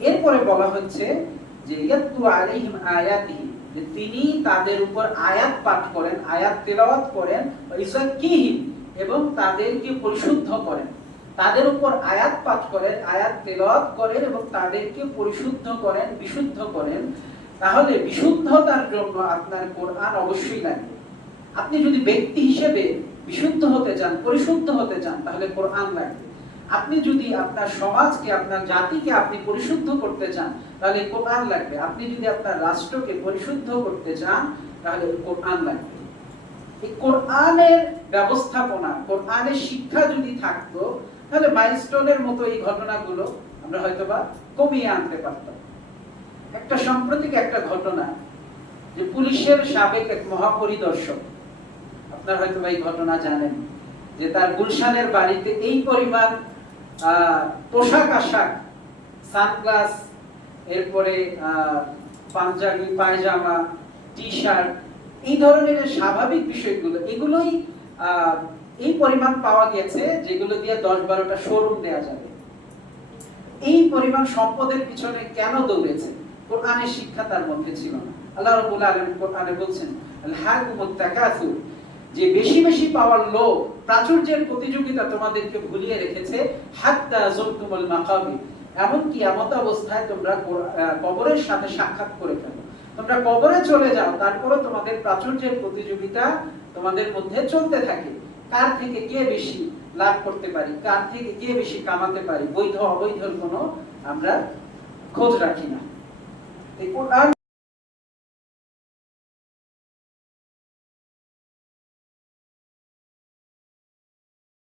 এরপরে বলা হচ্ছে যে, ইয়াতলু আলাইহিম আয়াতিহি যে তিনি তাদের উপর আয়াত পাঠ করেন, আয়াত তেলাওয়াত করেন ইসাক্কিহিম এবং তাদেরকে পরিশুদ্ধ করেন। তাদের উপর আয়াত পাঠ করেন, আয়াত তেলাওয়াত করেন, এবং তাদেরকে পরিশুদ্ধ করেন, বিশুদ্ধ করেন। তাহলে বিশুদ্ধতার জন্য আপনার কোরআন অবশ্যই লাগবে আপনি যদি ব্যক্তি হিসেবে বিশুদ্ধ হতে চান, পরিশুদ্ধ হতে চান, তাহলে কোরআন লাগবে আপনি যদি আপনার সমাজকে, আপনার জাতিকে আপনি পরিশুদ্ধ করতে চান, তাহলে কোরআন লাগবে। আপনি যদি আপনার রাষ্ট্রকে পরিশুদ্ধ করতে চান, তাহলে কোরআন লাগবে। এই কোরআনের ব্যবস্থাপনা, কোরআনের শিক্ষা যদি থাকতো, তাহলে মাইলস্টোনের মতো এই ঘটনাগুলো আমরা হয়তোবা কমিয়ে আনতে পারতাম। একটা সাম্প্রতিক একটা ঘটনা, যে পুলিশের সাবেক এক মহাপরিদর্শক, আপনার হয়তো এই ঘটনা জানেন, যে তার গুলশানের বাড়িতে এই পরিমাণ পোশাক আশাক, সানগ্লাস, এরপরে পাঞ্জাবি, পায়জামা টি শার্ট এই ধরনের স্বাভাবিক বিষয়গুলো, এগুলোই এই পরিমাণ পাওয়া গেছে যেগুলো দিয়ে দশ বারোটা শোরুম দেওয়া যাবে। এই পরিমাণ সম্পদের পিছনে কেন দৌড়েছে? কোরআনের শিক্ষা তার মধ্যে ছিল না। আল্লাহ রাব্বুল আলামিন কোরআনে বলছেন হাকুমুত যে বেশি বেশি পাওয়ার লোভ, প্রাচুর্যের প্রতিযোগিতা তোমাদেরকে ভুলিয়ে রেখেছে এমনকি এমত অবস্থায় তোমরা কবরের সাথে সাক্ষাৎ করে ফেলো। তোমরা কবরে চলে যাও তারপরে তোমাদের প্রাচুর্যের প্রতিযোগিতা তোমাদের মধ্যে চলতে থাকে। কার থেকে কে বেশি লাভ করতে পারি, কার থেকে কে বেশি কামাতে পারি, বৈধ অবৈধর কোনো আমরা খোঁজ রাখি না। কোরআন